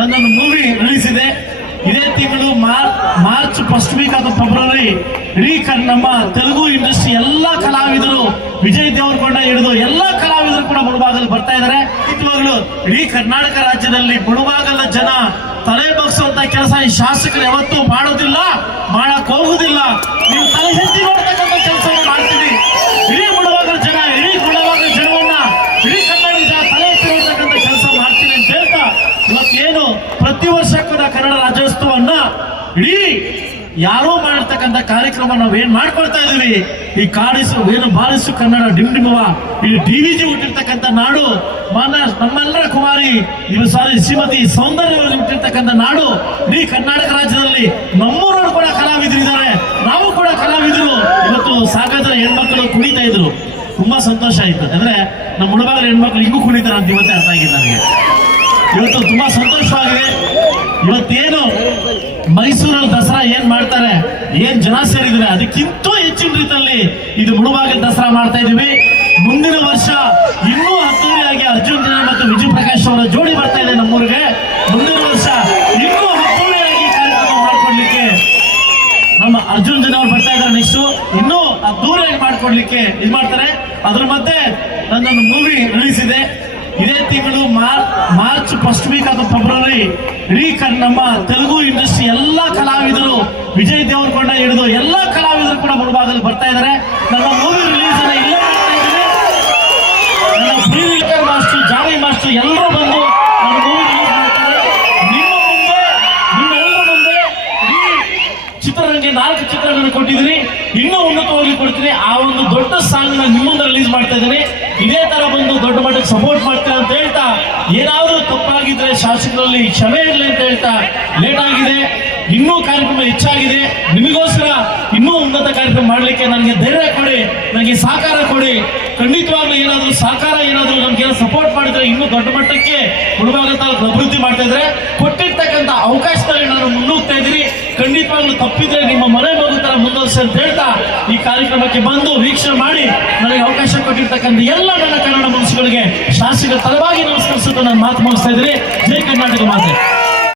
ನನ್ನೊಂದು movie release ಇದೆ. ಇದೇ ತಿಂಗಳು ಮಾರ್ಚ್ ಫಸ್ಟ್ ವೀಕ್ ಅಥವಾ ಫೆಬ್ರವರಿ ಇಡೀ ನಮ್ಮ ತೆಲುಗು ಇಂಡಸ್ಟ್ರಿ ಎಲ್ಲಾ ಕಲಾವಿದರು ವಿಜಯ್ ದೇವರಕೊಂಡ ಹಿಡಿದು ಎಲ್ಲಾ ಕಲಾವಿದರು ಕೂಡ ಮುಳುಬಾಗಲ್ ಬರ್ತಾ ಇದ್ದಾರೆ. ಇವಾಗಲೂ ಇಡೀ ಕರ್ನಾಟಕ ರಾಜ್ಯದಲ್ಲಿ ಮುಳುಬಾಗಲ ಜನ ತಲೆ ಬಗ್ಸುವಂತ ಕೆಲಸ ಈ ಶಾಸಕರು ಯಾವತ್ತೂ ಮಾಡೋದಿಲ್ಲ, ಮಾಡಕ್ ಹೋಗುದಿಲ್ಲ. ನೀವು ತಲೆ ಎತ್ತಿ ನೋಡ್ತಕ್ಕಂಥ ಕೆಲಸವನ್ನು ಮಾಡ್ತೀವಿ. ಇಡೀ ಮುಳುಬಾಗಲ ಜನ, ಇಡೀ ಮುಳುಬಾಗಲ ಜನವನ್ನ, ಇಡೀ ಕರ್ನಾಟಕ ಜನ ತಲೆ ಎತ್ತಿ ನೋಡ್ತಕ್ಕಂಥ ಕೆಲಸ ಮಾಡ್ತೀನಿ ಅಂತ ಹೇಳ್ತಾ ಇವತ್ತೇನು ಪ್ರತಿ ವರ್ಷ ಕೂಡ ಕನ್ನಡ ರಾಜ್ಯೋತ್ಸವವನ್ನ ಇಡೀ ಯಾರೋ ಮಾಡಿರ್ತಕ್ಕಂಥ ಕಾರ್ಯಕ್ರಮ ನಾವೇನ್ ಮಾಡ್ಕೊಳ್ತಾ ಇದೀವಿ. ಈ ಕಾಡಿಸು ಏನು ಬಾರಿಸು ಕನ್ನಡ ಡಿಂಡಿಮವ ಈ ಡಿವಿಜಿ ಹುಟ್ಟಿರ್ತಕ್ಕಂಥ ನಾಡು, ನಮ್ಮೆಲ್ಲರ ಕುಮಾರಿ ಶ್ರೀಮತಿ ಸೌಂದರ್ಯ ಹುಟ್ಟಿರ್ತಕ್ಕಂಥ ನಾಡು. ಇಡೀ ಕರ್ನಾಟಕ ರಾಜ್ಯದಲ್ಲಿ ನಮ್ಮೂರವರು ಕೂಡ ಕಲಾವಿದರಿದ್ದಾರೆ, ನಾವು ಕೂಡ ಕಲಾವಿದರು. ಇವತ್ತು ಸಾಕಷ್ಟು ಹೆಣ್ಮಕ್ಳು ಕುಣಿತಾ ಇದ್ರು, ತುಂಬಾ ಸಂತೋಷ ಆಯ್ತು. ಅಂದ್ರೆ ನಮ್ಮ ಮುಳುಬಾಗಲ ಹೆಣ್ಮಕ್ಳು ಹಿಂಗೂ ಕುಣಿತಾರೆ ಅಂತ ಇವತ್ತೇ ಅರ್ಥ ಆಗಿದೆ ನನಗೆ. ಇವತ್ತು ತುಂಬಾ ಸಂತೋಷವಾಗಿದೆ. ಇವತ್ತೇನು ಮೈಸೂರಲ್ಲಿ ದಸರಾ ಏನ್ ಮಾಡ್ತಾರೆ, ಏನ್ ಜನ ಸೇರಿದ್ರೆ ಅದಕ್ಕಿಂತ ಹೆಚ್ಚಿನ ರೀತಿಯಲ್ಲಿ ಇದು ಮುಳುಬಾಗಲ ದಸರಾ ಮಾಡ್ತಾ ಇದೀವಿ. ಮುಂದಿನ ವರ್ಷ ಇನ್ನೂ ಅದ್ದೂರಿಯಾಗಿ ಅರ್ಜುನ್ ಜನ ಮತ್ತು ವಿಜಯ್ ಪ್ರಕಾಶ್ ಅವರ ಜೋಡಿ ಬರ್ತಾ ಇದೆ ನಮ್ಮೂರಿಗೆ. ಮುಂದಿನ ವರ್ಷ ಇನ್ನೂ ಅದ್ದೂರಿಯಾಗಿ ಕಾರ್ಯಕ್ರಮ ಮಾಡ್ಕೊಡ್ಲಿಕ್ಕೆ ನಮ್ಮ ಅರ್ಜುನ್ ಜನ ಅವ್ರು ಬರ್ತಾ ಇದ್ದಾರೆ. ನೆಕ್ಸ್ಟ್ ಇನ್ನೂ ಅದ್ದೂರಿಯಾಗಿ ಮಾಡ್ಕೊಡ್ಲಿಕ್ಕೆ ಇದು ಮಾಡ್ತಾರೆ. ಅದ್ರ ಮಧ್ಯೆ ನನ್ನೊಂದು ಮೂವಿ ರಿಲೀಸ್ ಇದೆ. ಇದೇ ತಿಂಗಳು ಮಾರ್ಚ್ ಫಸ್ಟ್ ವೀಕ್ ಅಥವಾ ಫೆಬ್ರವರಿ ಇಡೀ ನಮ್ಮ ತೆಲುಗು ಇಂಡಸ್ಟ್ರಿ ಎಲ್ಲಾ ಕಲಾವಿದರು ವಿಜಯ್ ದೇವರಕೊಂಡ ಹಿಡಿದು ಎಲ್ಲಾ ಕಲಾವಿದರು ಕೂಡ ಮುಳುಬಾಗಲ್ ಬರ್ತಾ ಇದ್ದಾರೆ. ನನ್ನ ಮೂವಿ ರಿಲೀಸ್ ಅನ್ನ ಇಲ್ಲೇ ಮಾಡ್ತಾ ಇದ್ದೀನಿ. ನನ್ನ ಪ್ರೀವಿಕರ್ ಮಾಸ್ಟರ್, ಜಾವಿ ಮಾಸ್ಟರ್ ಎಲ್ಲರೂ ಬಂದು ನನ್ನ ಮೂವಿ ರಿಲೀಸ್ ಮಾಡ್ತಾರೆ. ನಿಮ್ಮೆಲ್ಲರ ಮುಂದೆ ಈ ಚಿತ್ರರಂಗಕ್ಕೆ 4 ಚಿತ್ರಗಳನ್ನು ಕೊಟ್ಟಿದ್ದೀನಿ, ಇನ್ನೂ ಉನ್ನತವಾಗಿ ಕೊಡ್ತೀನಿ. ಆ ಒಂದು ದೊಡ್ಡ ಸಾಂಗ್ ನ ನಿಮ್ಮ ಮುಂದೆ ರಿಲೀಸ್ ಮಾಡ್ತಾ ಇದ್ದೀನಿ. ಇದೇ ತರ ಬಂದು ದೊಡ್ಡ ಮಟ್ಟಕ್ಕೆ ಸಪೋರ್ಟ್ ಮಾಡ್ತೀರಾ ಅಂತ ಹೇಳ್ತಾ, ಏನಾದ್ರೂ ತಪ್ಪಾಗಿದ್ರೆ ಶಾಸಕರಲ್ಲಿ ಕ್ಷಮೆ ಇರಲಿ ಅಂತ ಹೇಳ್ತಾ, ಲೇಟ್ ಆಗಿದೆ, ಇನ್ನೂ ಕಾರ್ಯಕ್ರಮ ಹೆಚ್ಚಾಗಿದೆ. ನಿಮಗೋಸ್ಕರ ಇನ್ನೂ ಉನ್ನತ ಕಾರ್ಯಕ್ರಮ ಮಾಡ್ಲಿಕ್ಕೆ ನನಗೆ ಧೈರ್ಯ ಕೊಡಿ, ನನಗೆ ಸಹಕಾರ ಕೊಡಿ. ಖಂಡಿತವಾಗ್ಲೂ ಏನಾದ್ರು ಸಹಕಾರ, ಏನಾದ್ರು ನಮ್ಗೆ ಸಪೋರ್ಟ್ ಮಾಡಿದ್ರೆ ಇನ್ನೂ ದೊಡ್ಡ ಮಟ್ಟಕ್ಕೆ ಮುಳುಬಾಗಲ ತಾಲೂಕು ಅಭಿವೃದ್ಧಿ ಮಾಡ್ತಾ ಇದ್ರೆ, ಕೊಟ್ಟಿರ್ತಕ್ಕಂಥ ಅವಕಾಶದಲ್ಲಿ ನಾನು ಮುನ್ನುಗ್ತಾ ಇದ್ದೀನಿ. ಖಂಡಿತವಾಗ್ಲೂ ತಪ್ಪಿದ್ರೆ ನಿಮ್ಮ ಮನೆ ಮಗು ತರ ಮುಂದುವರಿಸಿ ಅಂತ ಹೇಳ್ತಾ ಈ ಕಾರ್ಯಕ್ರಮಕ್ಕೆ ಬಂದು ವೀಕ್ಷಣೆ ಮಾಡಿ ನನಗೆ ಅವಕಾಶ ಕೊಟ್ಟಿರ್ತಕ್ಕಂಥ ಎಲ್ಲ ನನ್ನ ಕನ್ನಡ ಮನಸ್ಸುಗಳಿಗೆ ಶಾಸಕರ ತರವಾಗಿ ನಮಸ್ಕರಿಸುತ್ತಾ ನಾನು ಮಾತು ಮುಗಿಸ್ತಾ ಇದ್ದೀನಿ. ಜೈ ಕರ್ನಾಟಕ ಮಾತೆ.